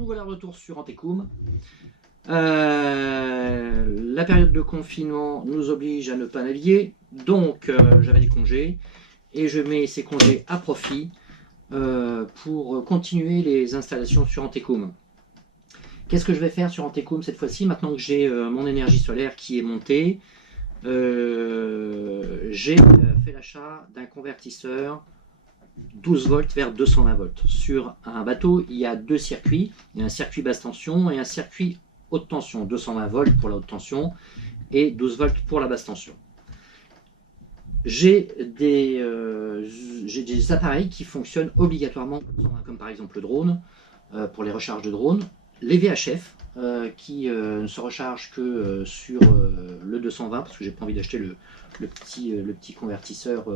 nous voilà de retour sur Antecoum. La période de confinement nous oblige à ne pas naviguer, donc j'avais des congés et je mets ces congés à profit pour continuer les installations sur Antecoum. Qu'est-ce que je vais faire sur Antecoum cette fois-ci, maintenant que j'ai mon énergie solaire qui est montée? J'ai fait l'achat d'un convertisseur 12 volts vers 220 volts. Sur un bateau, il y a deux circuits. Il y a un circuit basse tension et un circuit haute tension. 220 volts pour la haute tension et 12 volts pour la basse tension. J'ai des appareils qui fonctionnent obligatoirement, comme par exemple le drone, pour les recharges de drone. Les VHF, qui ne se rechargent que sur le 220, parce que j'ai pas envie d'acheter le petit convertisseur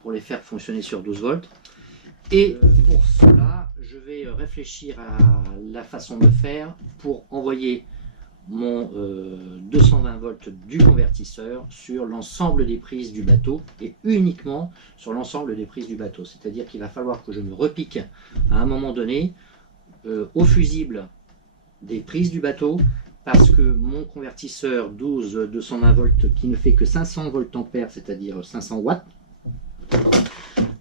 pour les faire fonctionner sur 12 volts. Et pour cela, je vais réfléchir à la façon de faire pour envoyer mon 220 volts du convertisseur sur l'ensemble des prises du bateau et uniquement sur l'ensemble des prises du bateau. C'est-à-dire qu'il va falloir que je me repique à un moment donné au fusible des prises du bateau, parce que mon convertisseur 12-220 volts qui ne fait que 500 volts ampères, c'est-à-dire 500 watts,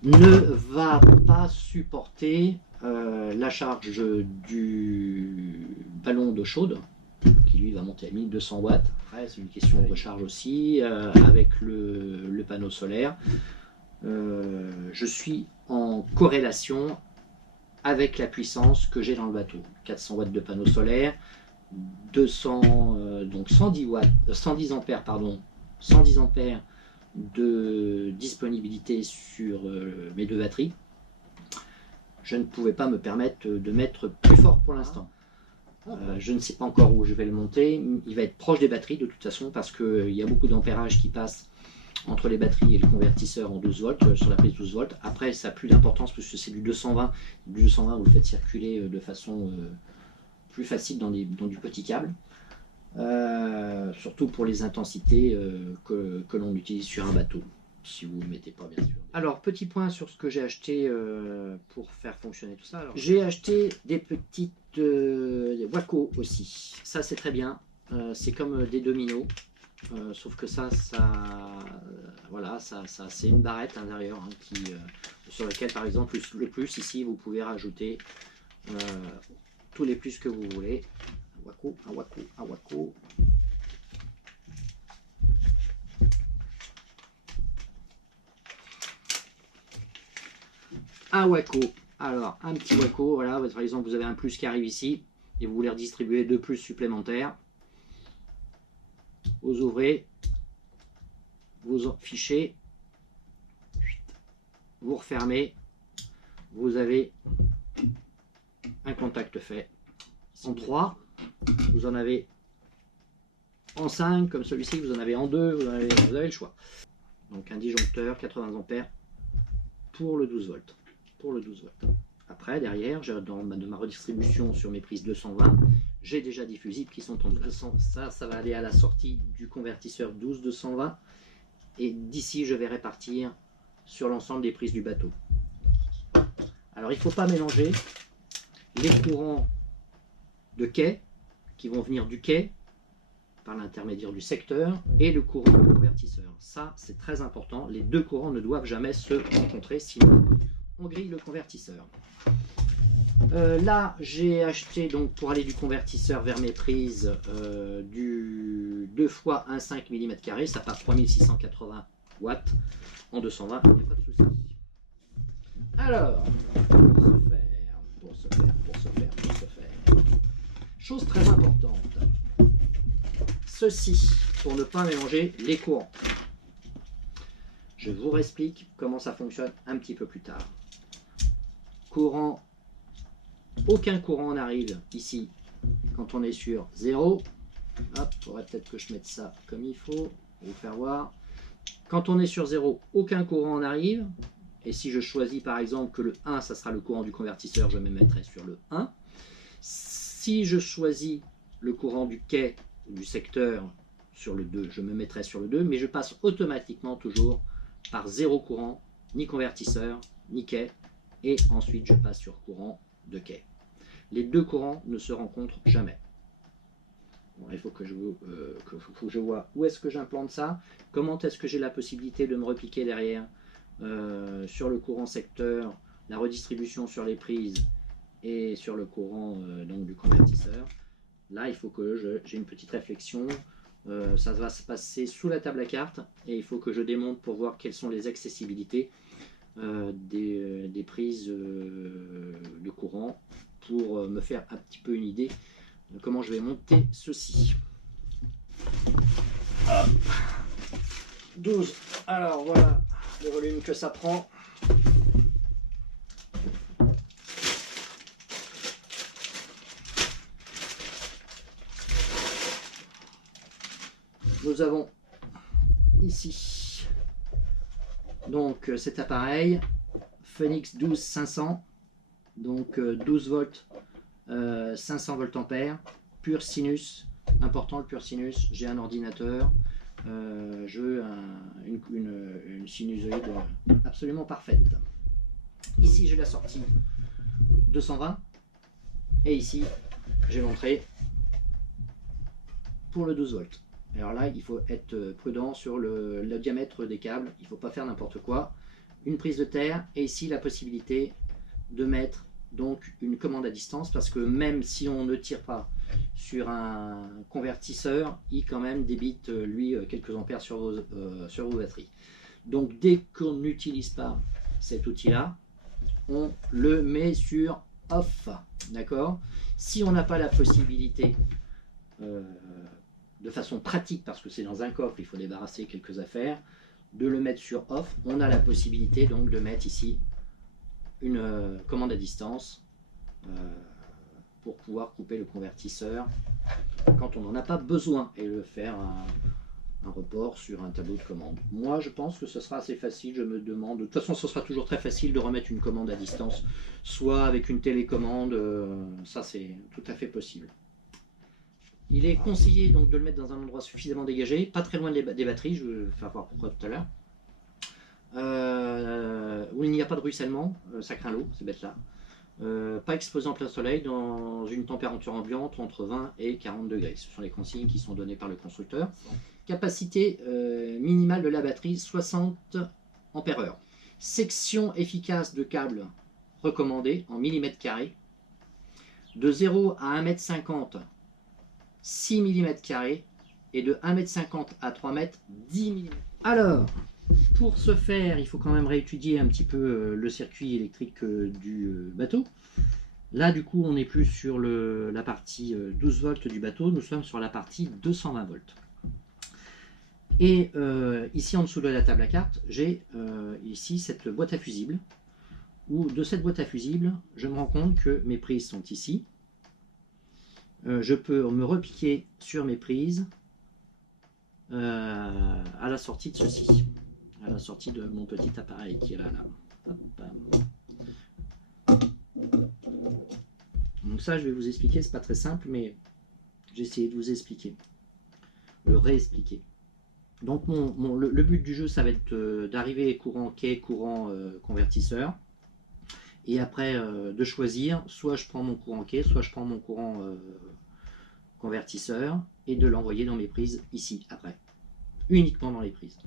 ne va pas supporter la charge du ballon d'eau chaude, qui lui va monter à 1200 watts. Après, c'est une question de recharge aussi, avec le panneau solaire. Je suis en corrélation avec la puissance que j'ai dans le bateau. 400 watts de panneau solaire, 110 watts, 110 ampères, pardon, 110 ampères de disponibilité sur mes deux batteries. Je ne pouvais pas me permettre de mettre plus fort pour l'instant. Je ne sais pas encore où je vais le monter. Il va être proche des batteries de toute façon, parce qu'il y a beaucoup d'ampérage qui passe entre les batteries et le convertisseur en 12 volts, sur la prise 12 volts. Après, ça n'a plus d'importance parce que c'est du 220. Du 220, vous le faites circuler de façon plus facile dans du petit câble. Surtout pour les intensités que l'on utilise sur un bateau, si vous ne le mettez pas, bien sûr. Alors, petit point sur ce que j'ai acheté pour faire fonctionner tout ça. J'ai acheté des petites Waco aussi. Ça, c'est très bien. C'est comme des dominos. Sauf que voilà, c'est une barrette à l'intérieur, hein, sur laquelle, par exemple, le plus ici, vous pouvez rajouter tous les plus que vous voulez. Un Waco. Un Waco. Alors, un petit Waco, voilà, par exemple, vous avez un plus qui arrive ici, et vous voulez redistribuer deux plus supplémentaires. Vous ouvrez, vous en fichez, vous refermez, vous avez un contact fait. En 3, vous en avez en 5, comme celui-ci, vous en avez en 2, vous avez le choix. Donc un disjoncteur 80 ampères pour le 12 volts. Après, derrière, dans ma redistribution sur mes prises 220, j'ai déjà des fusibles qui sont en place. Ça va aller à la sortie du convertisseur 12-220. Et d'ici, je vais répartir sur l'ensemble des prises du bateau. Alors, il ne faut pas mélanger les courants de quai, qui vont venir du quai, par l'intermédiaire du secteur, et le courant du convertisseur. Ça, c'est très important. Les deux courants ne doivent jamais se rencontrer, sinon on grille le convertisseur. Là, j'ai acheté, donc pour aller du convertisseur vers mes prises, du 2 x 1,5 mm², ça passe 3680 watts en 220, il n'y a pas de souci. Alors, pour se faire, chose très importante, ceci, pour ne pas mélanger les courants. Je vous explique comment ça fonctionne un petit peu plus tard. Courant, aucun courant n'arrive ici quand on est sur 0. Hop, il faudrait peut-être que je mette ça comme il faut, pour vous faire voir. Quand on est sur 0, aucun courant n'arrive. Et si je choisis par exemple que le 1, ça sera le courant du convertisseur, je me mettrai sur le 1. Si je choisis le courant du quai, du secteur, sur le 2, je me mettrai sur le 2, mais je passe automatiquement toujours par 0 courant, ni convertisseur, ni quai, et ensuite je passe sur courant de quai. les deux courants ne se rencontrent jamais. Bon, il faut que je vois où est-ce que j'implante ça, comment est-ce que j'ai la possibilité de me repiquer derrière sur le courant secteur, la redistribution sur les prises et sur le courant donc du convertisseur. Là, il faut que j'ai une petite réflexion. Ça va se passer sous la table à cartes et il faut que je démonte pour voir quelles sont les accessibilités des prises de courant pour me faire un petit peu une idée de comment je vais monter ceci. Hop. 12. Alors voilà le volume que ça prend. Nous avons ici donc cet appareil Phoenix 12500, donc 12 volts, 500 volts ampères, pur sinus, important le pur sinus. J'ai un ordinateur, je veux une sinusoïde absolument parfaite. Ici j'ai la sortie 220 et ici j'ai l'entrée pour le 12 volts. Alors là, il faut être prudent sur le diamètre des câbles, il ne faut pas faire n'importe quoi. Une prise de terre et ici la possibilité de mettre donc une commande à distance, parce que même si on ne tire pas sur un convertisseur, il quand même débite lui quelques ampères sur vos batteries. Donc dès qu'on n'utilise pas cet outil-là, on le met sur off, d'accord? Si on n'a pas la possibilité de façon pratique, parce que c'est dans un coffre, il faut débarrasser quelques affaires, de le mettre sur off, on a la possibilité donc de mettre ici une commande à distance pour pouvoir couper le convertisseur quand on n'en a pas besoin et le faire un report sur un tableau de commande. Moi je pense que ce sera assez facile, je me demande, de toute façon ce sera toujours très facile de remettre une commande à distance, soit avec une télécommande, ça c'est tout à fait possible. Il est conseillé donc de le mettre dans un endroit suffisamment dégagé, pas très loin des batteries, je vais faire voir pourquoi tout à l'heure, où il n'y a pas de ruissellement, ça craint l'eau, ces bêtes-là. Pas exposé en plein soleil, dans une température ambiante entre 20 et 40 degrés. Ce sont les consignes qui sont données par le constructeur. Capacité minimale de la batterie 60 ampères-heure. Section efficace de câble recommandée en millimètres carrés. De 0 à 1,50 m, 6 mm et de 1,50 m à 3 m, 10 mm. Alors, pour ce faire, il faut quand même réétudier un petit peu le circuit électrique du bateau. Là, du coup, on n'est plus sur la partie 12 volts du bateau, nous sommes sur la partie 220 volts. Et ici, en dessous de la table à cartes, j'ai ici cette boîte à fusibles, où de cette boîte à fusibles, je me rends compte que mes prises sont ici. Je peux me repiquer sur mes prises à la sortie de ceci, à la sortie de mon petit appareil qui est là. Donc ça, je vais vous expliquer, c'est pas très simple, mais j'ai essayé de vous expliquer, le réexpliquer. Donc le but du jeu, ça va être d'arriver courant quai, courant convertisseur, et après de choisir, soit je prends mon courant quai, soit je prends mon courant convertisseur, et de l'envoyer dans mes prises ici, après, uniquement dans les prises.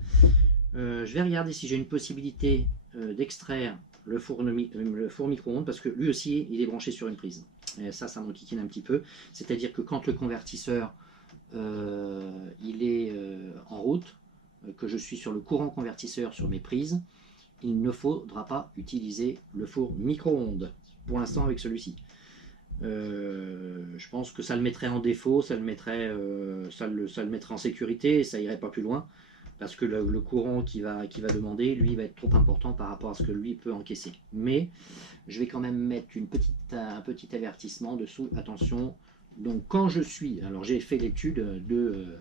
Je vais regarder si j'ai une possibilité d'extraire le four micro-ondes, parce que lui aussi, il est branché sur une prise. Et ça m'enquiquine un petit peu. C'est-à-dire que quand le convertisseur il est en route, que je suis sur le courant convertisseur sur mes prises, il ne faudra pas utiliser le four micro-ondes, pour l'instant avec celui-ci. Je pense que ça le mettrait en défaut, ça le mettrait en sécurité, et ça irait pas plus loin, parce que le courant qui va demander, lui, va être trop important par rapport à ce que lui peut encaisser. Mais je vais quand même mettre un petit avertissement dessous, attention. Donc quand je suis, alors j'ai fait l'étude de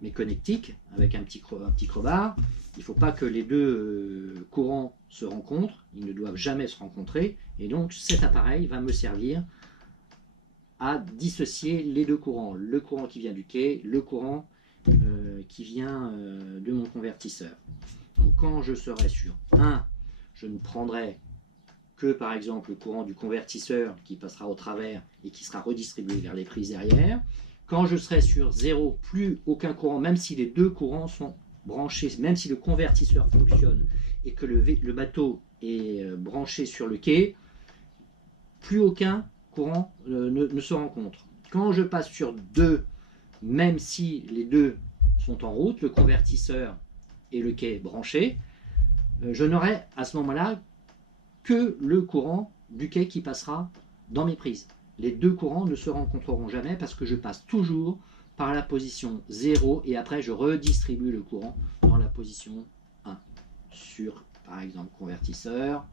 mes connectiques avec un petit crowbar, il ne faut pas que les deux courants se rencontrent, ils ne doivent jamais se rencontrer, et donc cet appareil va me servir à dissocier les deux courants, le courant qui vient du quai, le courant qui vient de mon convertisseur. Donc quand je serai sur 1, je ne prendrai que par exemple le courant du convertisseur qui passera au travers et qui sera redistribué vers les prises derrière. Quand je serai sur 0, plus aucun courant, même si les deux courants sont branchés, même si le convertisseur fonctionne et que le bateau est branché sur le quai, plus aucun courant ne se rencontre. Quand je passe sur 2, même si les deux sont en route, le convertisseur et le quai branchés, je n'aurai à ce moment-là que le courant du quai qui passera dans mes prises. Les deux courants ne se rencontreront jamais parce que je passe toujours par la position 0 et après je redistribue le courant dans la position 1. Sur, par exemple, convertisseur,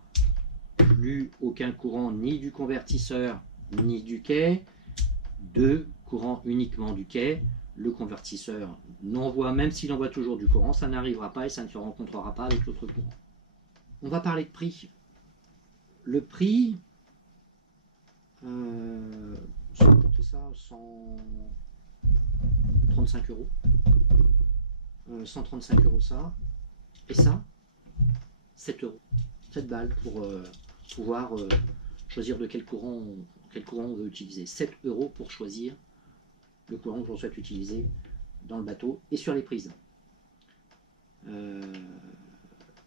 plus aucun courant ni du convertisseur ni du quai, 2 courants uniquement du quai. Le convertisseur n'envoie, même s'il envoie toujours du courant, ça n'arrivera pas et ça ne se rencontrera pas avec l'autre courant. On va parler de prix. Le prix, sans compter ça, 135 euros. 135 euros ça. Et ça, 7 euros. 7 balles pour pouvoir choisir de quel courant on veut utiliser. 7 euros pour choisir le courant que l'on souhaite utiliser dans le bateau et sur les prises.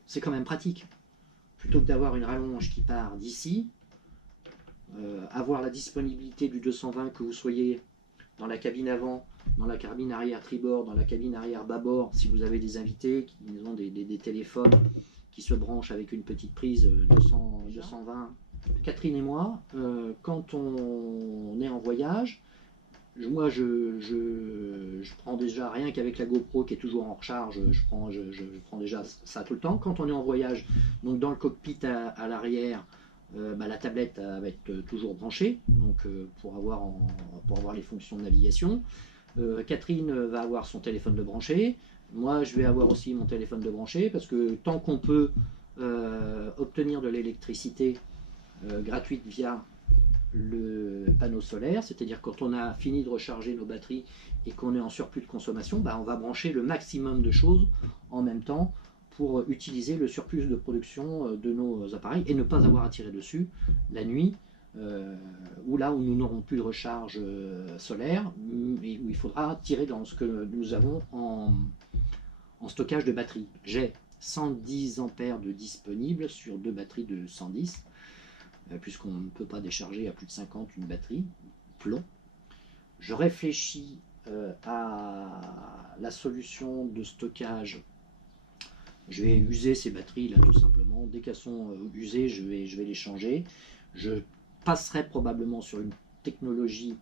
C'est quand même pratique. Plutôt que d'avoir une rallonge qui part d'ici, avoir la disponibilité du 220, que vous soyez dans la cabine avant, dans la cabine arrière tribord, dans la cabine arrière bâbord, si vous avez des invités qui ont des téléphones qui se branchent avec une petite prise 220. Catherine et moi, quand on est en voyage, moi je prends déjà, rien qu'avec la GoPro qui est toujours en recharge, je prends déjà ça tout le temps. Quand on est en voyage, donc dans le cockpit à l'arrière, la tablette va être toujours branchée, donc pour avoir les fonctions de navigation. Catherine va avoir son téléphone de branché, moi je vais avoir aussi mon téléphone de branché, parce que tant qu'on peut obtenir de l'électricité gratuite via le panneau solaire, c'est-à-dire quand on a fini de recharger nos batteries et qu'on est en surplus de consommation, on va brancher le maximum de choses en même temps pour utiliser le surplus de production de nos appareils et ne pas avoir à tirer dessus la nuit, ou là où nous n'aurons plus de recharge solaire, et où il faudra tirer dans ce que nous avons en stockage de batterie. J'ai 110 ampères de disponible sur deux batteries de 110, puisqu'on ne peut pas décharger à plus de 50 une batterie plomb. Je réfléchis à la solution de stockage. Je vais user ces batteries là tout simplement. Dès qu'elles sont usées, je vais les changer. Je passerai probablement sur une technologie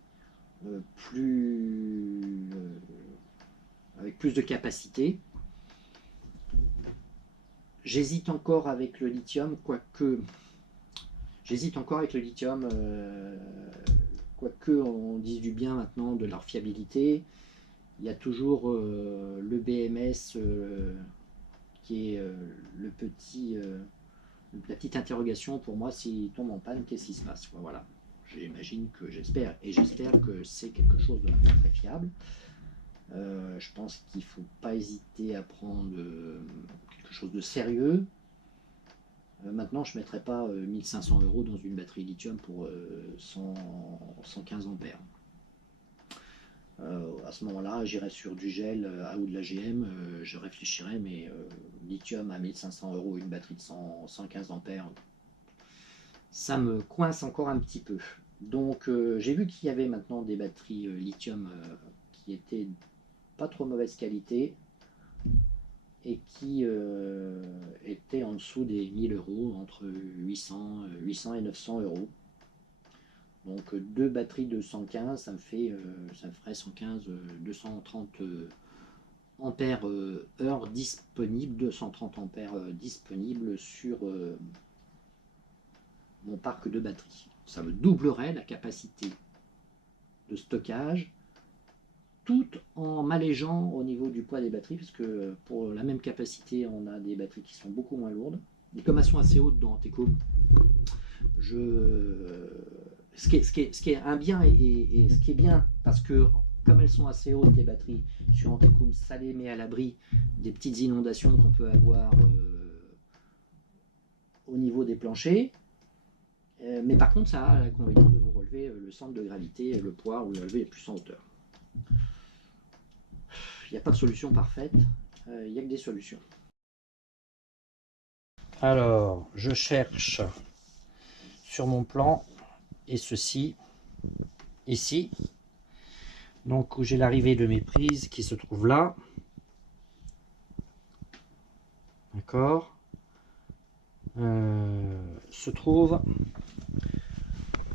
avec plus de capacité. J'hésite encore avec le lithium, quoique on dise du bien maintenant de leur fiabilité. Il y a toujours le BMS qui est la petite interrogation pour moi: s'il tombe en panne, qu'est-ce qui se passe? Voilà. J'espère que c'est quelque chose de très fiable. Je pense qu'il ne faut pas hésiter à prendre quelque chose de sérieux. Maintenant, je ne mettrai pas 1500 € dans une batterie lithium pour 115 ampères. À ce moment-là, j'irai sur du gel ou de l'AGM, je réfléchirai, mais lithium à 1500 €, une batterie de 115 ampères, ça me coince encore un petit peu. Donc j'ai vu qu'il y avait maintenant des batteries lithium qui étaient pas trop mauvaise qualité et qui étaient en dessous des 1000 €, entre 800 et 900 €. Donc deux batteries de 115, ça me ferait 115, 230 ampères heure disponible, 230 ampères disponibles sur mon parc de batteries. Ça me doublerait la capacité de stockage, tout en m'allégeant au niveau du poids des batteries, parce que pour la même capacité, on a des batteries qui sont beaucoup moins lourdes. Et comme elles sont assez hautes dans Antecum, ce qui est un bien et ce qui est bien, parce que comme elles sont assez hautes, les batteries sur Antecum, ça les met à l'abri des petites inondations qu'on peut avoir au niveau des planchers. Mais par contre, ça a l'inconvénient de vous relever le centre de gravité, le poids, ou le relever plus en hauteur. Il n'y a pas de solution parfaite, il n'y a que des solutions. Alors, je cherche sur mon plan, et ceci, ici, donc où j'ai l'arrivée de mes prises qui se trouve là. D'accord, se trouve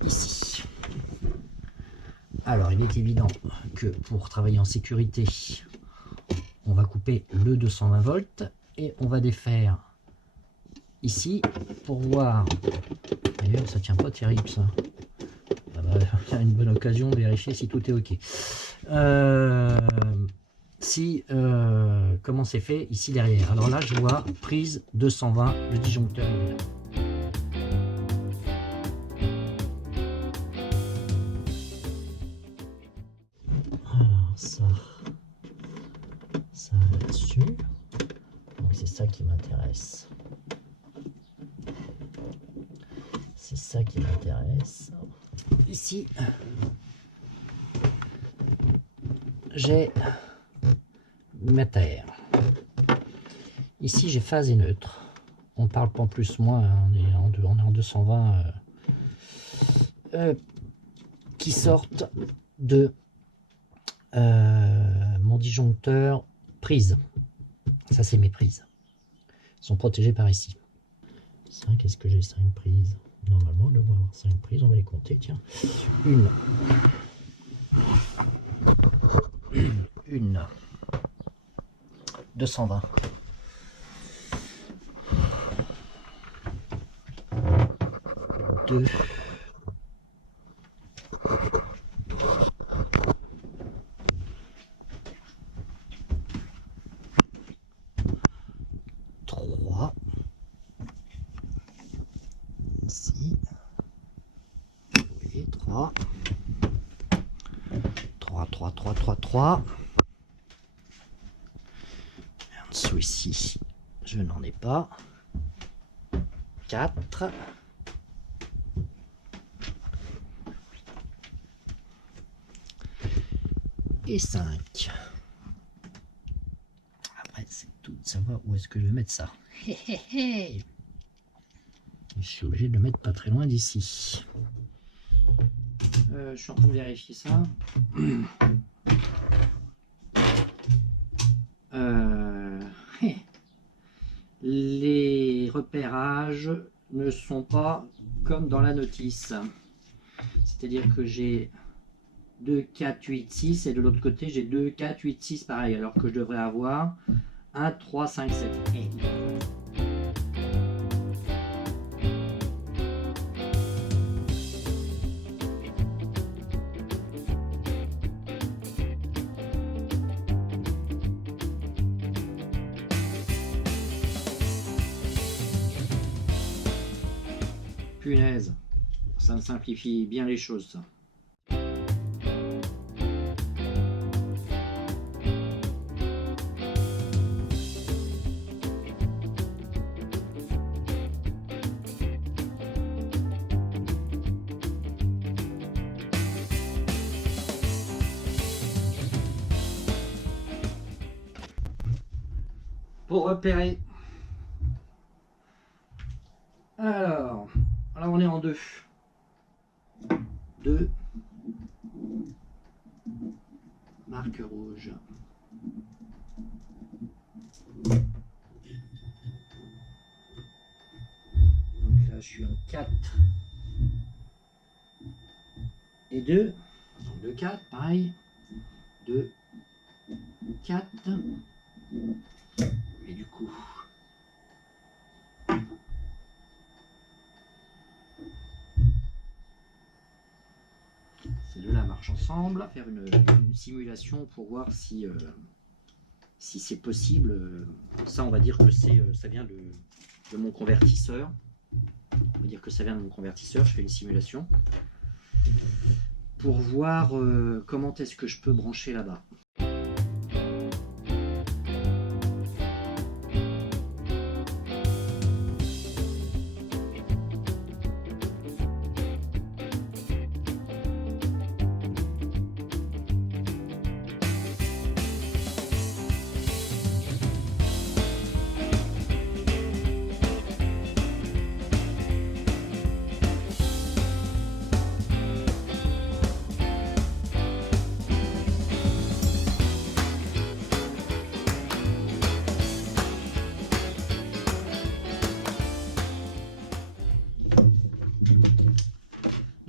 ici. Alors il est évident que pour travailler en sécurité, on va couper le 220 volts et on va défaire ici pour voir. D'ailleurs ça tient pas terrible ça. Ça va faire une bonne occasion de vérifier si tout est ok. Comment c'est fait ici derrière. Alors là je vois prise 220, le disjoncteur est là. Alors ça là-dessus, donc c'est ça qui m'intéresse. C'est ça qui m'intéresse. Ici j'ai ma terre. Ici j'ai phase et neutre. On parle pas en plus moins, hein, on est en 220 qui sortent de mon disjoncteur prise. Ça c'est mes prises. Elles sont protégées par ici. 5, est-ce que j'ai 5 prises? Normalement je devrais avoir 5 prises, on va les compter, tiens. Une 220. 2. 3. Ici. Oui, 3. 3. En dessous ici, je n'en ai pas. 4. Et 5. Après, c'est tout de savoir où est-ce que je vais mettre ça. Je suis obligé de le mettre pas très loin d'ici. Je suis en train de vérifier ça. Les repérages ne sont pas comme dans la notice. C'est-à-dire que j'ai 2, 4, 8, 6 et de l'autre côté j'ai 2, 4, 8, 6 pareil, alors que je devrais avoir 1, 3, 5, 7. Punaise, ça me simplifie bien les choses ça. Pour repérer. Alors on est en 2. 2. Marque rouge. Donc là je suis en 4 et 2. Donc 2, 4, pareil. 2, 4. Et du coup, ces deux-là marchent ensemble. Faire une simulation pour voir si c'est possible. Ça, on va dire que ça vient de mon convertisseur. On va dire que ça vient de mon convertisseur. Je fais une simulation pour voir comment est-ce que je peux brancher là-bas.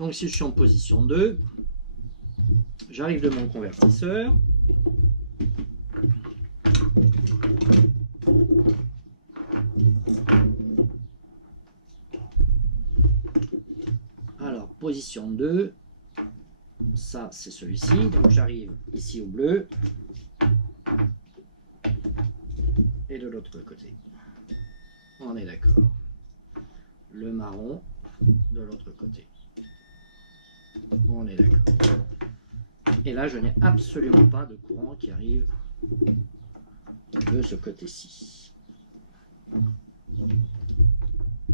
Donc si je suis en position 2, j'arrive de mon convertisseur. Alors, position 2, ça c'est celui-ci, donc j'arrive ici au bleu et de l'autre côté. On est d'accord. Le marron de l'autre côté. On est d'accord. Et là, je n'ai absolument pas de courant qui arrive de ce côté-ci.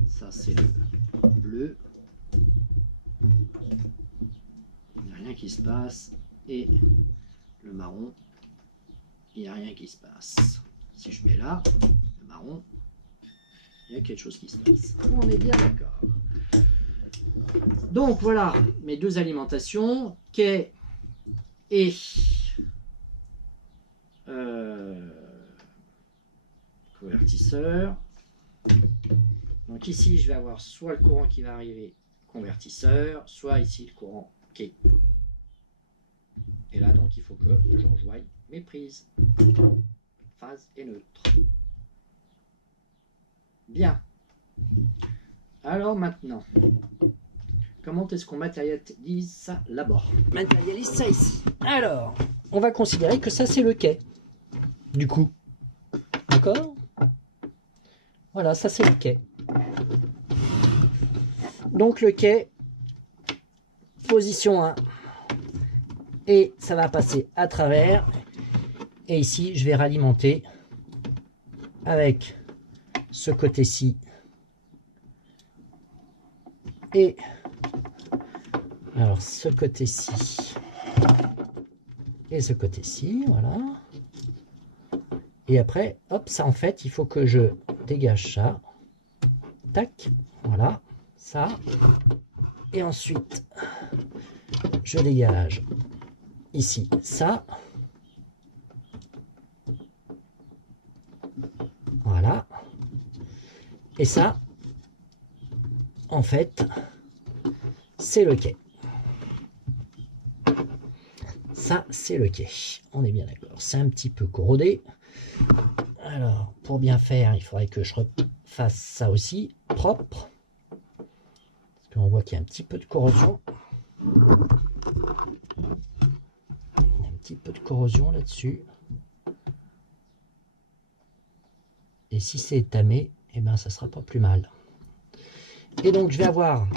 Ça, c'est le bleu. Il n'y a rien qui se passe. Et le marron, il n'y a rien qui se passe. Si je mets là, le marron, il y a quelque chose qui se passe. On est bien d'accord. Donc voilà mes deux alimentations, quai et convertisseur. Donc ici je vais avoir soit le courant qui va arriver convertisseur, soit ici le courant quai. Et là donc il faut que je rejoigne mes prises, phase et neutre. Bien. Alors maintenant, comment est-ce qu'on matérialise ça là-bas? Matérialise ça ici. Alors, on va considérer que ça c'est le quai. Du coup. D'accord? Voilà, ça c'est le quai. Donc le quai, position 1. Et ça va passer à travers. Et ici, je vais ralimenter avec ce côté-ci. Et alors ce côté-ci et ce côté-ci, voilà. Et après, hop, ça en fait, il faut que je dégage ça. Tac, voilà, ça. Et ensuite, je dégage ici ça. Voilà. Et ça, en fait, c'est le quai. Ça, c'est le quai. On est bien d'accord. C'est un petit peu corrodé. Alors, pour bien faire, il faudrait que je refasse ça aussi propre. Parce qu'on voit qu'il y a un petit peu de corrosion. Il y a un petit peu de corrosion là-dessus. Et si c'est étamé, eh ben, ça sera pas plus mal. Et donc, je vais avoir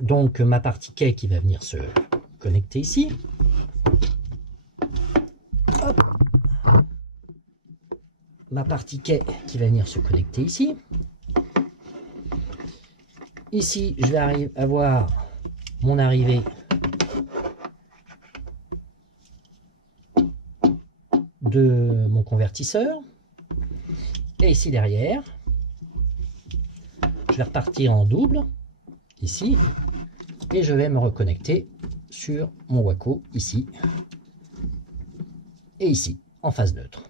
donc ma partie quai qui va venir se connecter ici. Hop. Ma partie quai qui va venir se connecter ici. Ici, je vais avoir mon arrivée de mon convertisseur. Et ici derrière, je vais repartir en double, ici, et je vais me reconnecter sur mon Waco, ici, et ici, en phase neutre.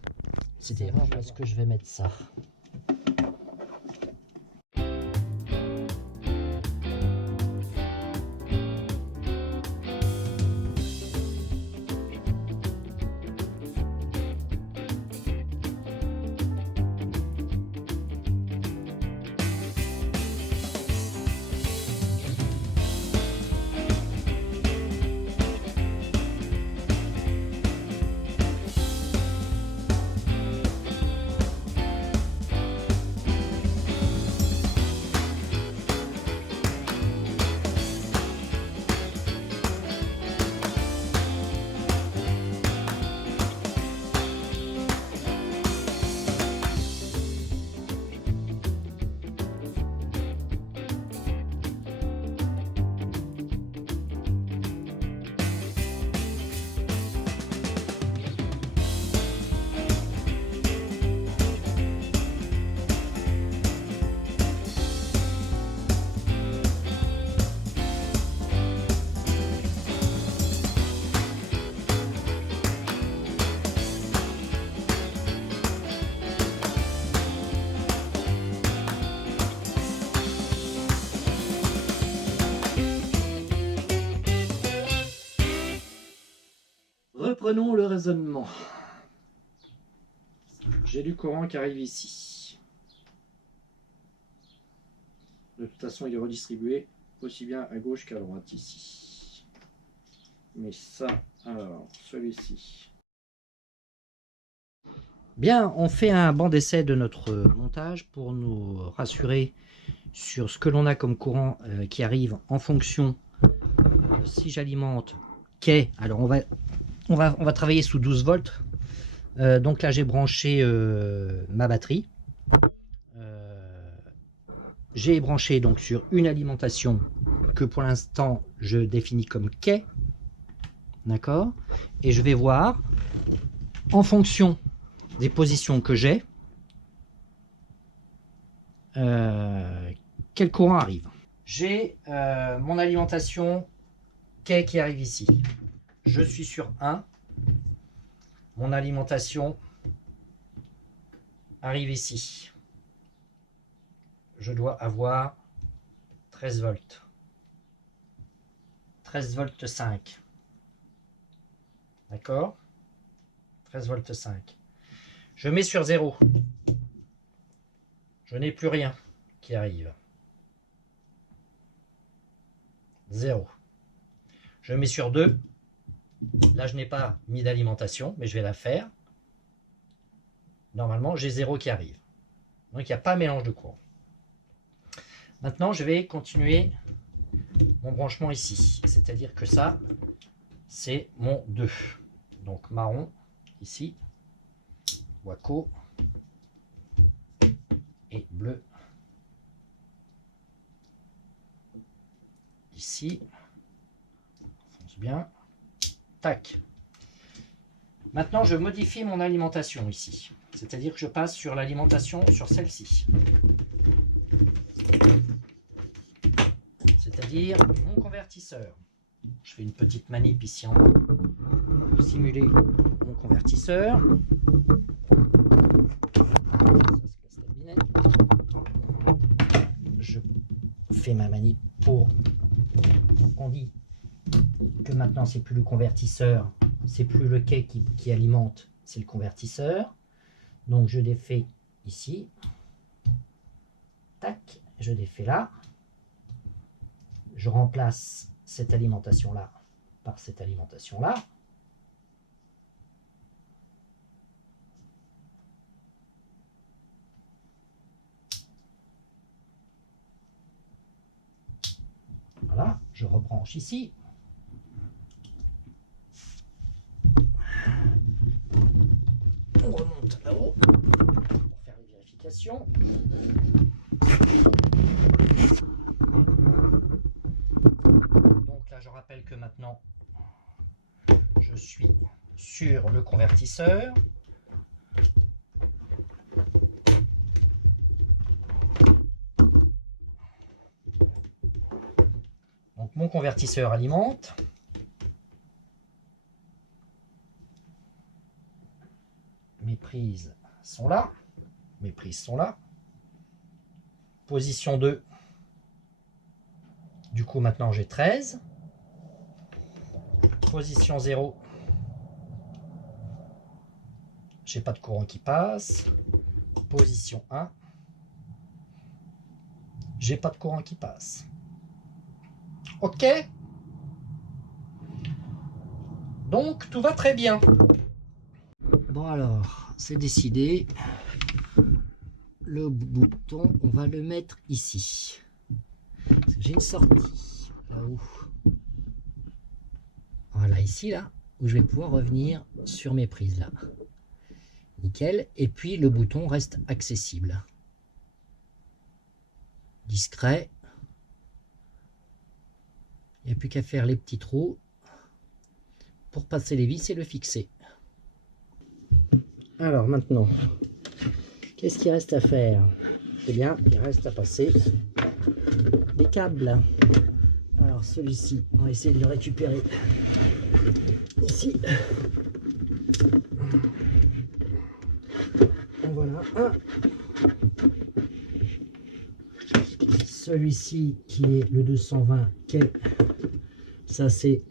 C'est-à-dire, où est-ce que je vais mettre ça? Reprenons le raisonnement. J'ai du courant qui arrive ici. De toute façon, il est redistribué aussi bien à gauche qu'à droite ici. Mais ça, alors, celui-ci. Bien, on fait un banc d'essai de notre montage pour nous rassurer sur ce que l'on a comme courant qui arrive en fonction. Si j'alimente quai, alors on va travailler sous 12 volts. Donc là j'ai branché ma batterie. J'ai branché donc sur une alimentation que pour l'instant je définis comme quai. D'accord. Et je vais voir en fonction des positions que j'ai quel courant arrive. J'ai mon alimentation quai qui arrive ici. Je suis sur 1. Mon alimentation arrive ici. Je dois avoir 13 volts. 13 volts 5. D'accord? 13 volts 5. Je mets sur 0. Je n'ai plus rien qui arrive. 0. Je mets sur 2. Là, je n'ai pas mis d'alimentation, mais je vais la faire. Normalement, j'ai 0 qui arrive. Donc, il n'y a pas mélange de courant. Maintenant, je vais continuer mon branchement ici. C'est-à-dire que ça, c'est mon 2. Donc, marron, ici. Waco. Et bleu. Ici. On fonce bien. Tac. Maintenant, je modifie mon alimentation ici. C'est-à-dire que je passe sur l'alimentation sur celle-ci. C'est-à-dire mon convertisseur. Je fais une petite manip ici en bas pour simuler mon convertisseur. Je fais ma manip pour... Donc on dit que maintenant c'est plus le convertisseur, c'est plus le quai qui alimente, c'est le convertisseur. Donc je défais ici, tac, je défais là, je remplace cette alimentation là par cette alimentation là. Voilà, je rebranche ici. On remonte là-haut pour faire les vérifications. Donc là, je rappelle que maintenant, je suis sur le convertisseur. Donc mon convertisseur alimente. Mes prises sont là. Mes prises sont là. Position 2. Du coup, maintenant, j'ai 13. Position 0. J'ai pas de courant qui passe. Position 1. J'ai pas de courant qui passe. OK. Donc, tout va très bien. Bon alors, c'est décidé. Le bouton, on va le mettre ici. J'ai une sortie là-haut. Voilà, ici, là, où je vais pouvoir revenir sur mes prises, là. Nickel. Et puis, le bouton reste accessible. Discret. Il n'y a plus qu'à faire les petits trous pour passer les vis et le fixer. Alors maintenant, qu'est-ce qu'il reste à faire? Eh bien, il reste à passer les câbles. Alors celui-ci, on va essayer de le récupérer ici. En voilà un. Celui-ci qui est le 220 quai, ça c'est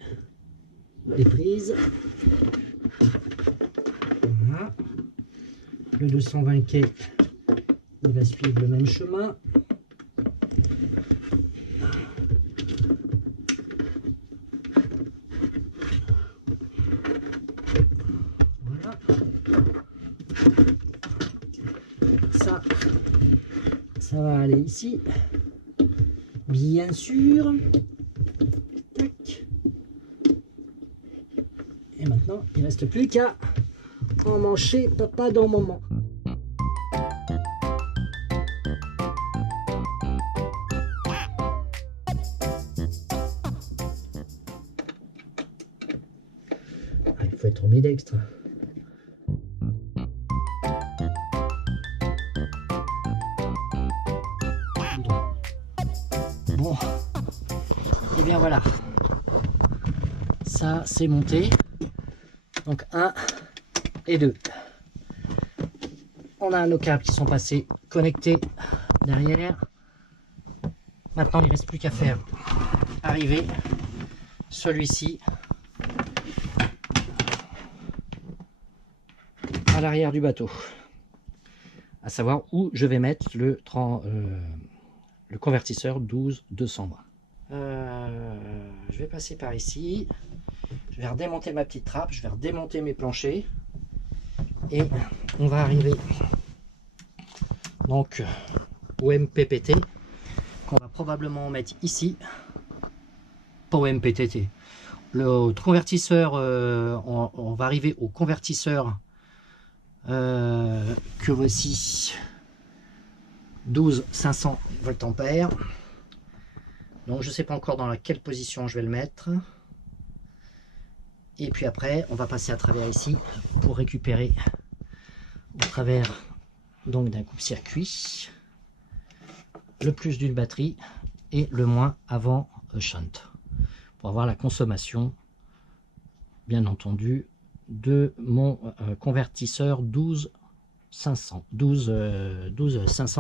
les prises. Le 220 quai, il va suivre le même chemin. Voilà. Ça va aller ici. Bien sûr. Tac. Et maintenant, il ne reste plus qu'à emmancher papa dans maman. Il faut être ambidextre. Bon, et bien voilà, ça c'est monté, donc 1 et 2. On a nos câbles qui sont passés connectés derrière. Maintenant il ne reste plus qu'à faire arriver celui-ci à l'arrière du bateau, à savoir où je vais mettre le convertisseur 12-220. Je vais passer par ici, je vais redémonter ma petite trappe, je vais redémonter mes planchers et on va arriver donc au MPPT qu'on va probablement mettre ici, pas au MPTT, le convertisseur, on va arriver au convertisseur que voici, 12-500 voltampères. Donc je sais pas encore dans quelle position je vais le mettre. Et puis après on va passer à travers ici pour récupérer au travers donc d'un coupe-circuit le plus d'une batterie et le moins avant shunt pour avoir la consommation bien entendu de mon convertisseur 12-500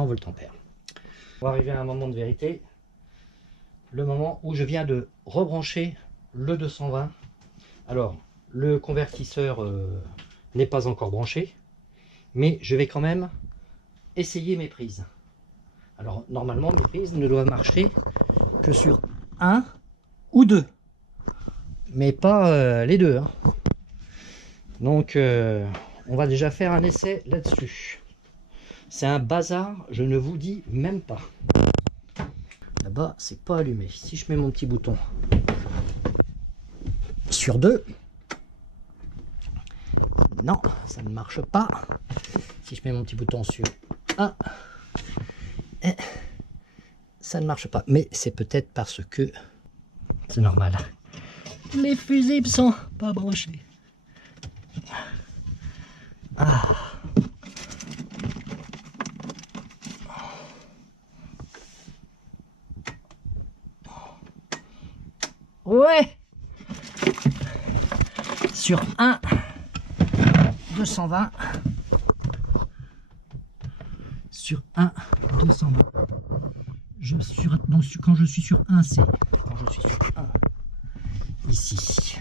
voltampères. On va arriver à un moment de vérité, le moment où je viens de rebrancher le 220. Alors le convertisseur n'est pas encore branché, mais je vais quand même essayer mes prises. Alors normalement mes prises ne doivent marcher que sur 1 ou 2, mais pas les deux, hein. Donc on va déjà faire un essai là-dessus. C'est un bazar, je ne vous dis même pas. Là-bas, c'est pas allumé. Si je mets mon petit bouton sur 2, non, ça ne marche pas. Si je mets mon petit bouton sur 1, ça ne marche pas. Mais c'est peut-être parce que c'est normal. Les fusibles sont pas branchés. Ah. Ouais. Sur 1 220. Sur 1 220. Donc quand je suis sur 1, c'est quand je suis sur 1 ici.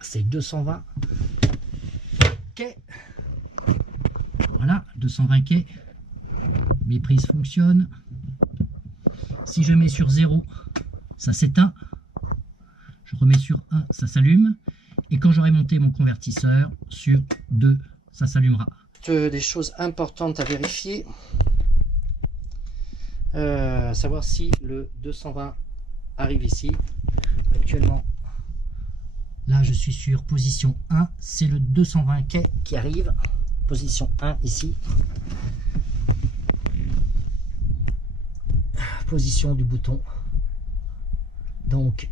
C'est 220 quai. Voilà, 220 quai. Mes prises fonctionnent. Si je mets sur 0, ça s'éteint. Je remets sur 1, ça s'allume. Et quand j'aurai monté mon convertisseur sur 2, ça s'allumera. Des choses importantes à vérifier. Savoir si le 220 arrive ici. Actuellement, là je suis sur position 1. C'est le 220 quai qui arrive. Position 1 ici. Position du bouton. Donc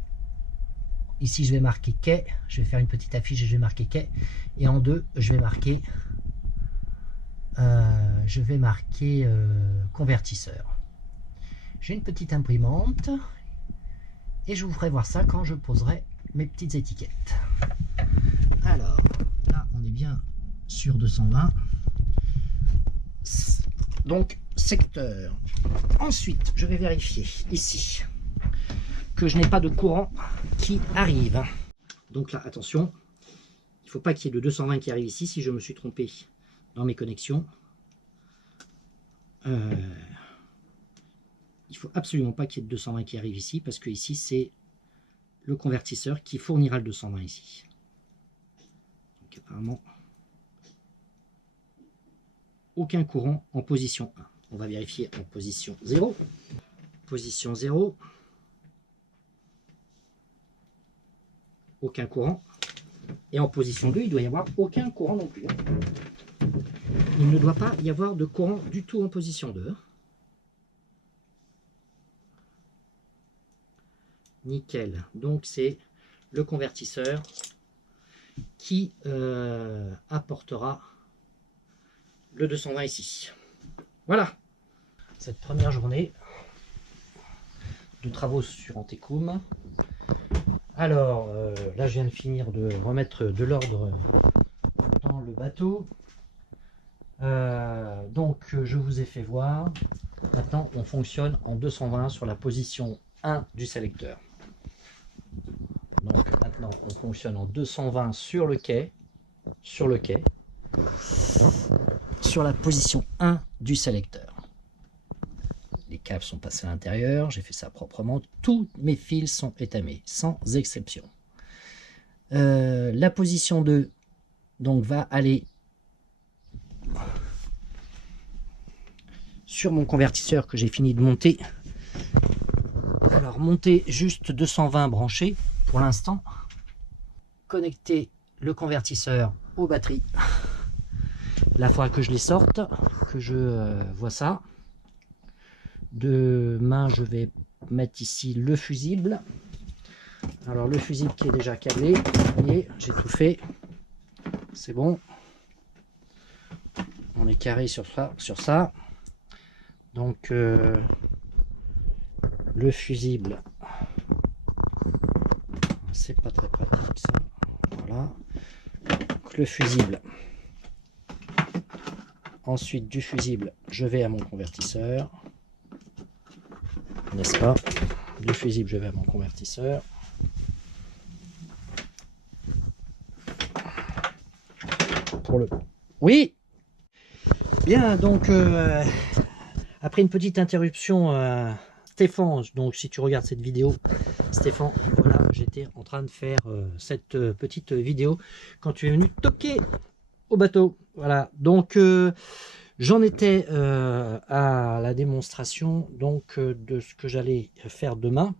ici je vais marquer quai, je vais faire une petite affiche et je vais marquer quai, et en 2 je vais marquer convertisseur. J'ai une petite imprimante et je vous ferai voir ça quand je poserai mes petites étiquettes. Alors là on est bien sur 220, donc secteur. Ensuite je vais vérifier ici que je n'ai pas de courant qui arrive. Donc là attention, Il ne faut pas qu'il y ait de 220 qui arrive ici, si je me suis trompé dans mes connexions. Il ne faut absolument pas qu'il y ait de 220 qui arrive ici, parce que ici, c'est le convertisseur qui fournira le 220 ici. Donc apparemment, aucun courant en position 1. On va vérifier en position 0. Position 0. Aucun courant. Et en position 2, il doit y avoir aucun courant non plus. Il ne doit pas y avoir de courant du tout en position 2. Nickel. Donc c'est le convertisseur qui apportera le 220 ici. Voilà. Cette première journée de travaux sur Antecum. Alors, là, je viens de finir de remettre de l'ordre dans le bateau. Donc, je vous ai fait voir. Maintenant, on fonctionne en 220 sur la position 1 du sélecteur. Donc, maintenant, on fonctionne en 220 sur le quai. Sur la position 1 du sélecteur. Les câbles sont passés à l'intérieur, j'ai fait ça proprement. Tous mes fils sont étamés, sans exception. La position 2 donc, va aller sur mon convertisseur que j'ai fini de monter. Alors, monter juste 220 branchés pour l'instant. Connecter le convertisseur aux batteries. Là, il faudra que je les sorte, que je vois ça. Demain, je vais mettre ici le fusible. Alors, le fusible qui est déjà câblé. Vous voyez, j'ai tout fait. C'est bon. On est carré sur ça. Donc, le fusible, c'est pas très pratique ça. Voilà. Donc, le fusible. Ensuite, du fusible, je vais à mon convertisseur. N'est-ce pas? Du fusible, je vais à mon convertisseur. Pour le... Oui! Bien, donc, après une petite interruption, Stéphane, donc si tu regardes cette vidéo, Stéphane, voilà, j'étais en train de faire cette petite vidéo quand tu es venu toquer au bateau. Voilà, donc... j'en étais à la démonstration donc de ce que j'allais faire demain.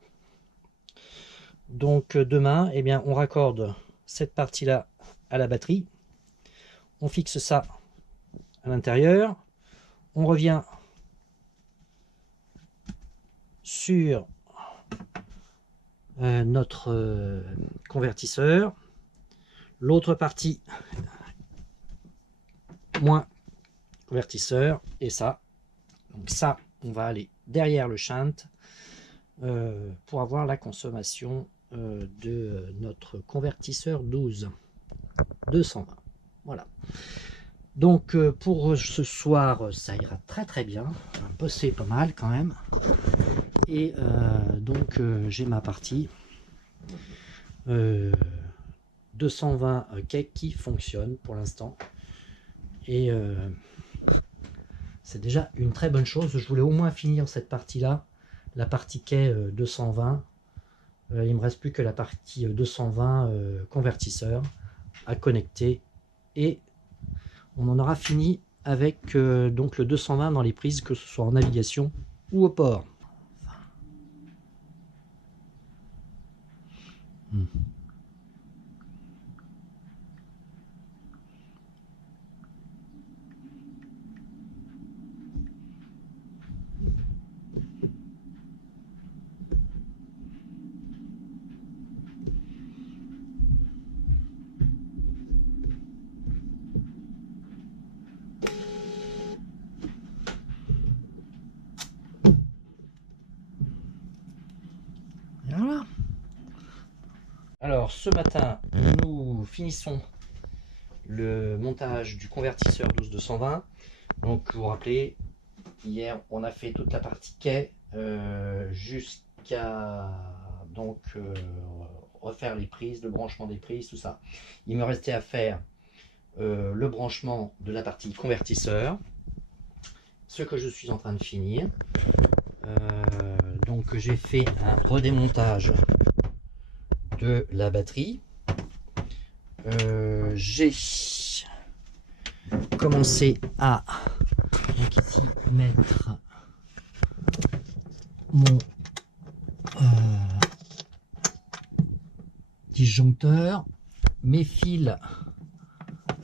Donc demain, eh bien, on raccorde cette partie-là à la batterie. On fixe ça à l'intérieur. On revient sur notre convertisseur. L'autre partie, moins convertisseur, et ça. Donc ça, on va aller derrière le shunt pour avoir la consommation de notre convertisseur 12 220. Voilà. Donc pour ce soir, ça ira très très bien. On va bosser pas mal quand même. Et donc j'ai ma partie 220 quais qui fonctionne pour l'instant. Et c'est déjà une très bonne chose. Je voulais au moins finir cette partie-là, la partie quai 220. Il ne me reste plus que la partie 220 convertisseur à connecter. Et on en aura fini avec donc le 220 dans les prises, que ce soit en navigation ou au port. Voilà. Alors ce matin, nous finissons le montage du convertisseur 12-220. Donc vous vous rappelez, hier on a fait toute la partie quai jusqu'à donc refaire les prises, le branchement des prises, tout ça. Il me restait à faire le branchement de la partie convertisseur, ce que je suis en train de finir. Donc j'ai fait un redémontage de la batterie. J'ai commencé à donc ici mettre mon disjoncteur. Mes fils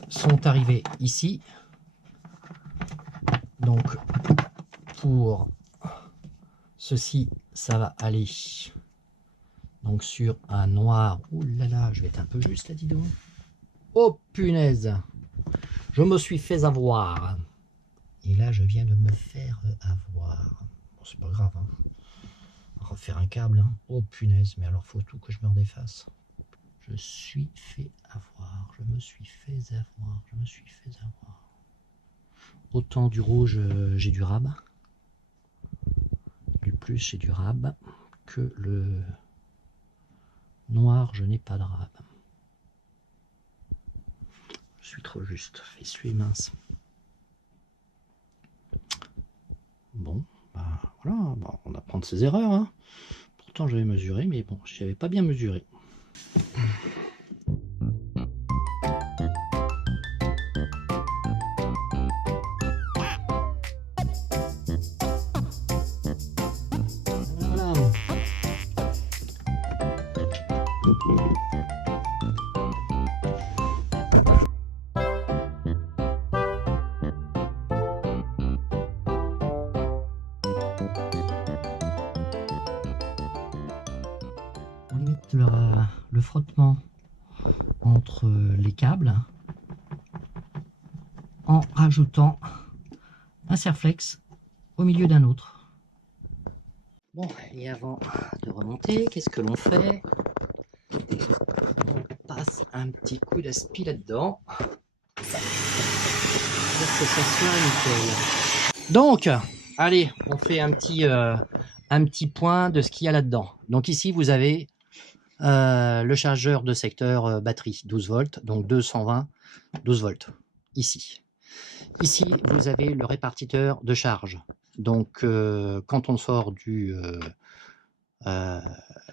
sont arrivés ici, donc pour ceci ça va aller donc sur un noir. Ouh là là, je vais être un peu juste là, dis donc. Oh punaise, je me suis fait avoir. Et là je viens de me faire avoir. Bon, c'est pas grave, hein. On va refaire un câble, hein. Oh punaise, mais alors faut tout que je me redéfasse. Je suis fait avoir, je me suis fait avoir, je me suis fait avoir. Autant du rouge j'ai du rab, du plus j'ai du rab, que le noir je n'ai pas de rab. Je suis trop juste, essuie mince. Bon, bah voilà, bah, on apprend de ses erreurs, hein. Pourtant j'avais mesuré, mais bon, je n'avais pas bien mesuré. Voilà. On limite le frottement entre les câbles en rajoutant un serre-flex au milieu d'un autre. Bon, et avant de remonter, qu'est-ce que l'on fait? On passe un petit coup d'aspi là-dedans pour que ça soit nickel. Donc, allez, on fait un petit point de ce qu'il y a là-dedans. Donc ici, vous avez le chargeur de secteur batterie 12 volts, donc 220, 12 volts, ici. Ici, vous avez le répartiteur de charge. Donc, quand on sort du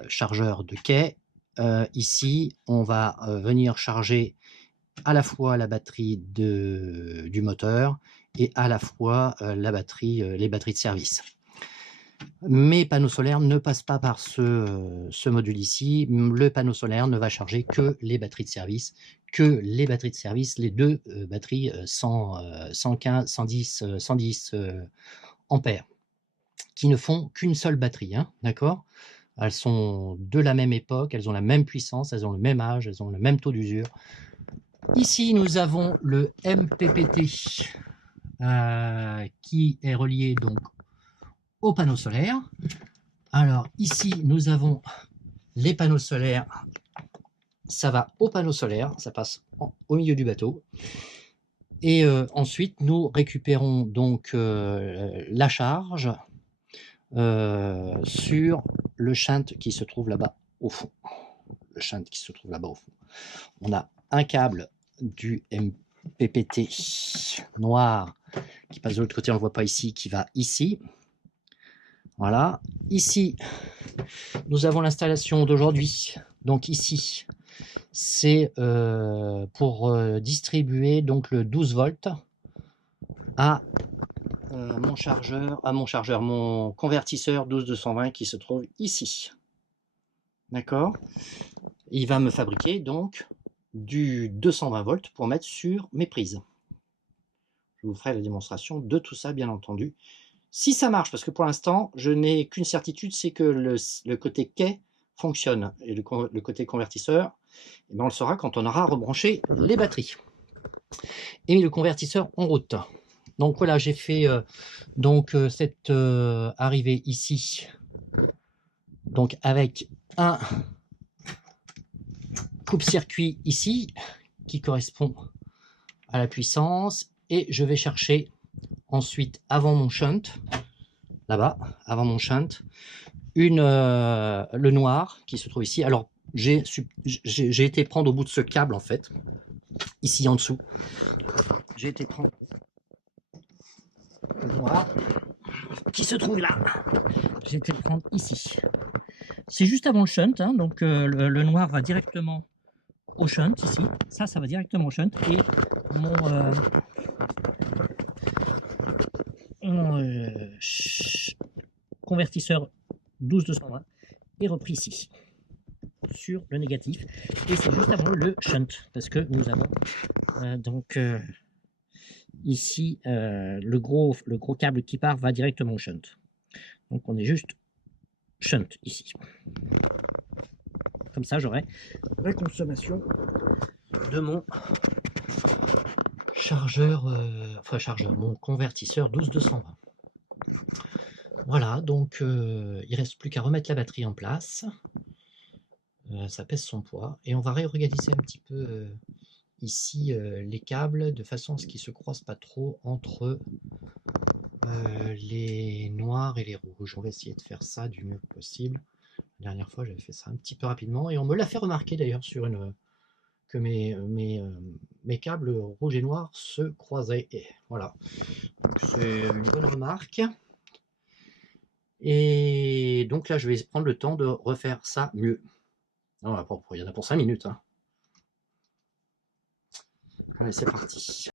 chargeur de quai, ici, on va venir charger à la fois la batterie du moteur et à la fois les batteries de service. Mes panneaux solaires ne passent pas par ce module ici. Le panneau solaire ne va charger que les batteries de service, les deux batteries 115, 110 ampères, qui ne font qu'une seule batterie, hein, d'accord? Elles sont de la même époque, elles ont la même puissance, elles ont le même âge, elles ont le même taux d'usure. Ici, nous avons le MPPT qui est relié donc au panneau solaire. Alors ici, nous avons les panneaux solaires. Ça va au panneau solaire, ça passe au milieu du bateau. Et ensuite, nous récupérons donc la charge sur le shunt qui se trouve là-bas au fond. Le shunt qui se trouve là-bas au fond. On a un câble du MPPT noir qui passe de l'autre côté, on ne le voit pas ici, qui va ici. Voilà. Ici, nous avons l'installation d'aujourd'hui. Donc ici, c'est pour distribuer donc le 12 volts à mon convertisseur 12220 qui se trouve ici. D'accord? Il va me fabriquer donc du 220 volts pour mettre sur mes prises. Je vous ferai la démonstration de tout ça, bien entendu. Si ça marche, parce que pour l'instant, je n'ai qu'une certitude, c'est que le côté quai fonctionne. Et le côté convertisseur, eh bien, on le saura quand on aura rebranché les batteries. Et le convertisseur en route. Donc voilà, j'ai fait cette arrivée ici. Donc avec un coupe-circuit ici, qui correspond à la puissance. Et je vais chercher ensuite, avant mon shunt, là-bas, avant mon shunt, le noir qui se trouve ici. Alors, j'ai été prendre au bout de ce câble en fait, ici en dessous. J'ai été prendre le noir qui se trouve là. J'ai été le prendre ici. C'est juste avant le shunt, hein, donc le noir va directement au shunt ici. Ça va directement au shunt et mon convertisseur 12220 est repris ici sur le négatif et c'est juste avant le shunt parce que nous avons ici le gros câble qui part va directement au shunt, donc on est juste shunt ici, comme ça j'aurai la consommation de mon chargeur, mon convertisseur 12220. Voilà, donc il reste plus qu'à remettre la batterie en place. Ça pèse son poids et on va réorganiser un petit peu ici les câbles de façon à ce qu'ils ne se croisent pas trop entre les noirs et les rouges. On va essayer de faire ça du mieux possible. La dernière fois j'avais fait ça un petit peu rapidement et on me l'a fait remarquer d'ailleurs sur que mes câbles rouges et noirs se croisaient. Et voilà, c'est une bonne remarque. Et donc là, je vais prendre le temps de refaire ça mieux. Non, il y en a pour 5 minutes. Hein. Allez, c'est parti.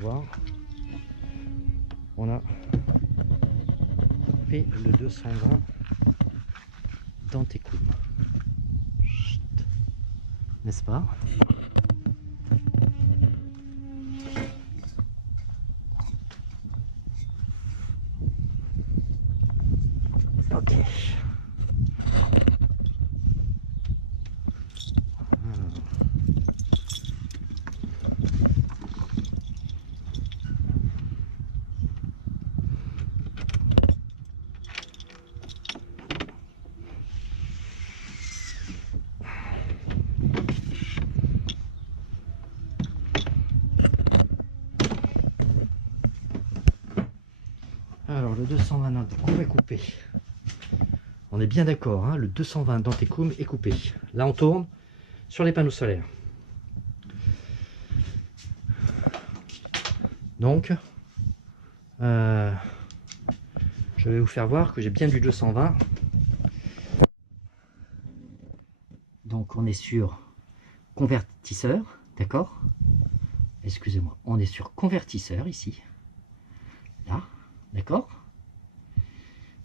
Voir, on a fait le 220 dans tes coups, n'est-ce pas? Ok. Alors le 220 dans tes coups est coupé. On est bien d'accord, hein, le 220 dans tes coups est coupé. Là on tourne sur les panneaux solaires. Donc je vais vous faire voir que j'ai bien du 220. Donc on est sur convertisseur, d'accord? Excusez-moi, on est sur convertisseur ici. Là. D'accord?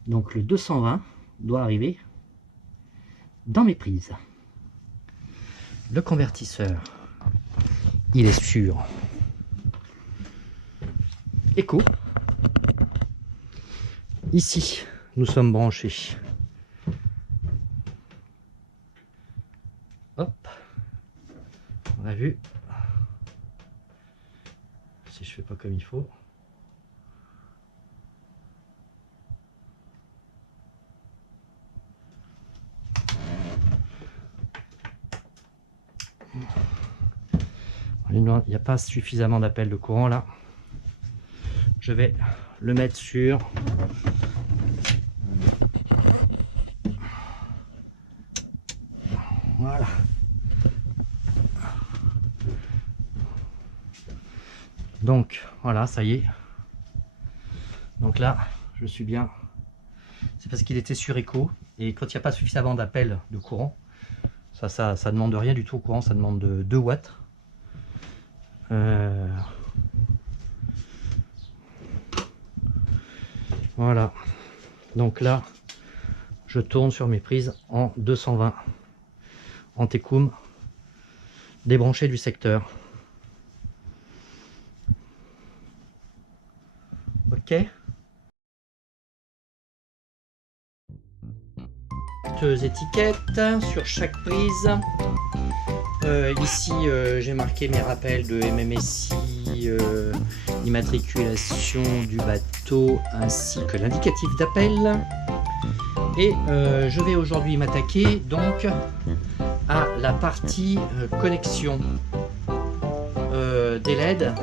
Donc le 220 doit arriver dans mes prises. Le convertisseur, il est sur écho. Ici, nous sommes branchés. Hop, on a vu. Si je fais pas comme il faut. Il n'y a pas suffisamment d'appel de courant là. Je vais le mettre sur voilà. Donc voilà, ça y est. Donc là, je suis bien. C'est parce qu'il était sur écho et quand il n'y a pas suffisamment d'appel de courant, ça demande rien du tout au courant, ça demande 2 watts. Voilà, donc là je tourne sur mes prises en 220 en Tekum débranché du secteur. Ok, étiquettes sur chaque prise. Ici j'ai marqué mes rappels de MMSI, l'immatriculation du bateau ainsi que l'indicatif d'appel. Et je vais aujourd'hui m'attaquer donc à la partie connexion des LED